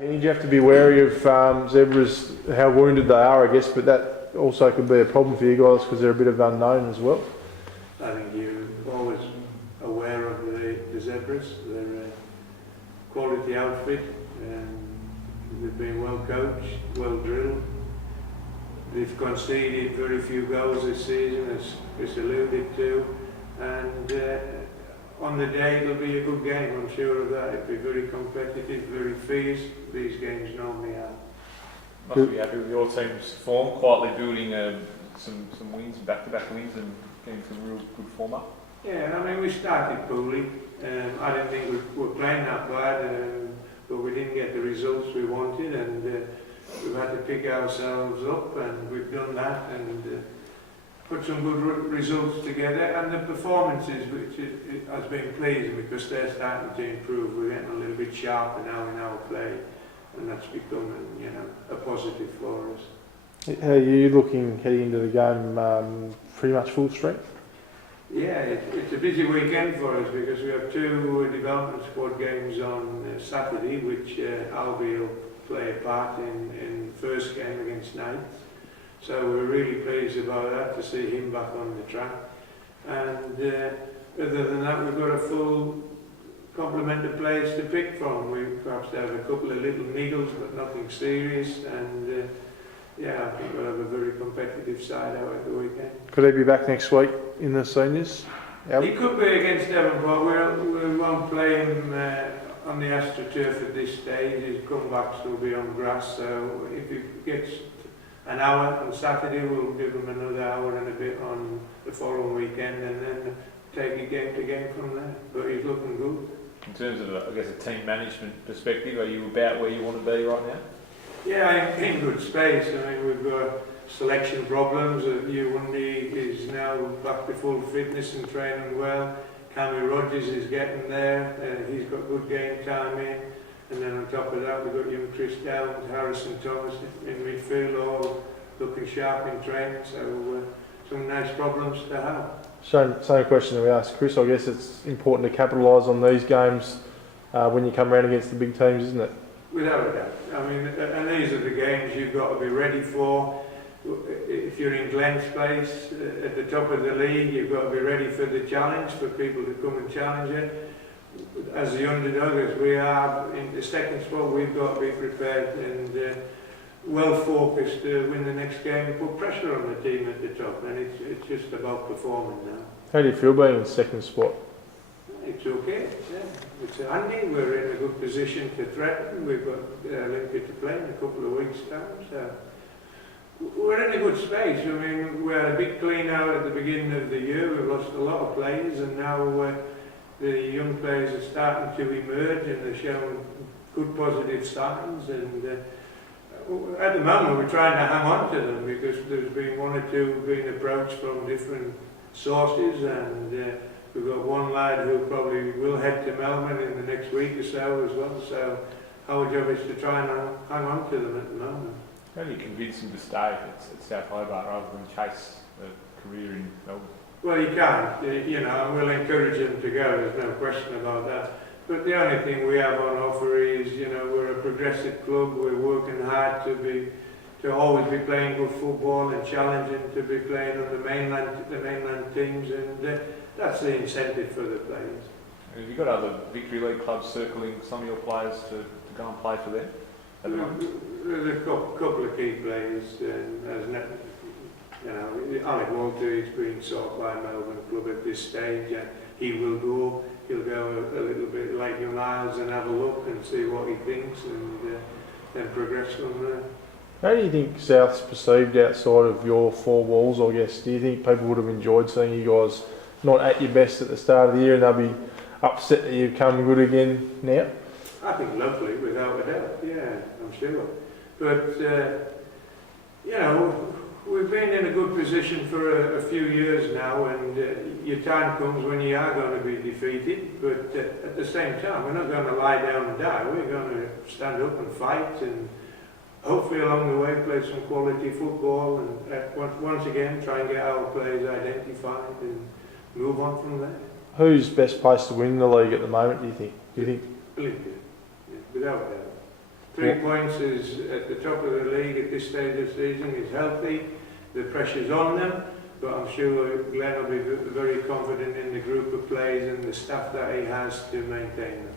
You have to be wary of zebras, how wounded they are, I guess, but that also could be a problem for you guys because they're a bit of unknown as well. I think you're always aware of the zebras. They're a quality outfit, and they've been well coached, well drilled. They've conceded very few goals this season, as Chris alluded to, and on the day it'll be a good game, I'm sure of that. It'll be very competitive, very fierce. These games normally are. Must be happy with your team's form, quietly building some wins, back-to-back wins, and getting some real good form up. Yeah, I mean, we started poorly. I didn't think we were playing that bad, but we didn't get the results we wanted, and we've had to pick ourselves up, and we've done that, and put some good results together. And the performances, which it has been pleasing because they're starting to improve. We're getting a little bit sharper now in our play, and that's becoming, a positive for us. How are you looking heading into the game? Pretty much full strength? Yeah, it's a busy weekend for us because we have two development squad games on Saturday, which Albie will play a part in the first game against Knights. So we're really pleased about that, to see him back on the track. And other than that, we've got a full complement of players to pick from. We perhaps have a couple of little niggles, but nothing serious. And I think we'll have a very competitive side out at the weekend. Could he be back next week in the seniors? He could be against Devonport. We won't play him on the AstroTurf at this stage. His comebacks will be on grass. So if he gets an hour on Saturday, we'll give him another hour and a bit on the following weekend, and then take it game to game from there. But he's looking good. In terms of, a team management perspective, are you about where you want to be right now? Yeah, in good space. I mean, we've got selection problems. Uwundi is now back to full fitness and training well. Cammy Rogers is getting there. He's got good game time in. And then on top of that, we've got young Chris Downs, Harrison Thomas in midfield, all looking sharp in training. So some nice problems to have. Same question that we asked Chris. I guess it's important to capitalise on these games when you come around against the big teams, isn't it? Without a doubt. I mean, and these are the games you've got to be ready for. If you're in Glenn's place at the top of the league, you've got to be ready for the challenge, for people to come and challenge it. As the underdog, as we are in the second spot, we've got to be prepared and well focused to win the next game and put pressure on the team at the top. And it's just about performing now. How do you feel being in second spot? It's okay. Yeah. It's handy. We're in a good position to threaten. We've got Olympia to play in a couple of weeks' time. So we're in a good space. I mean, we had a big clean out at the beginning of the year. We've lost a lot of players, and now the young players are starting to emerge, and they're showing good positive signs. And at the moment, we're trying to hang on to them because there's been one or two being approached from different sources, and we've got one lad who probably will head to Melbourne in the next week or so as well. So our job is to try and hang on to them at the moment. How do you convince them to stay at South Hobart rather than chase a career in Melbourne? Well, you can't, and we'll encourage them to go, there's no question about that. But the only thing we have on offer is, we're a progressive club, we're working hard to always be playing good football and challenging to be playing on the mainland teams, and that's the incentive for the players. Have you got other Victory League clubs circling some of your players to go and play for them at the moment? There's a couple of key players, Alec Walter is being sought by Melbourne Club at this stage, and he will go. He'll go a little bit like young Isles and have a look and see what he thinks, and then progress from there. How do you think South's perceived outside of your four walls, I guess? Do you think people would have enjoyed seeing you guys not at your best at the start of the year, and they'll be upset that you've come good again now? I think locally, without a doubt, yeah, I'm sure. But, we've been in a good position for a few years now, and your time comes when you are going to be defeated, but at the same time, we're not going to lie down and die. We're going to stand up and fight, and hopefully along the way play some quality football, and once again try and get our players identified and move on from there. Who's best placed to win the league at the moment, do you think? Olympia, yeah, without a doubt. 3 points is at the top of the league at this stage of the season, is healthy, the pressure's on them, but I'm sure Glenn will be very confident in the group of players and the staff that he has to maintain them.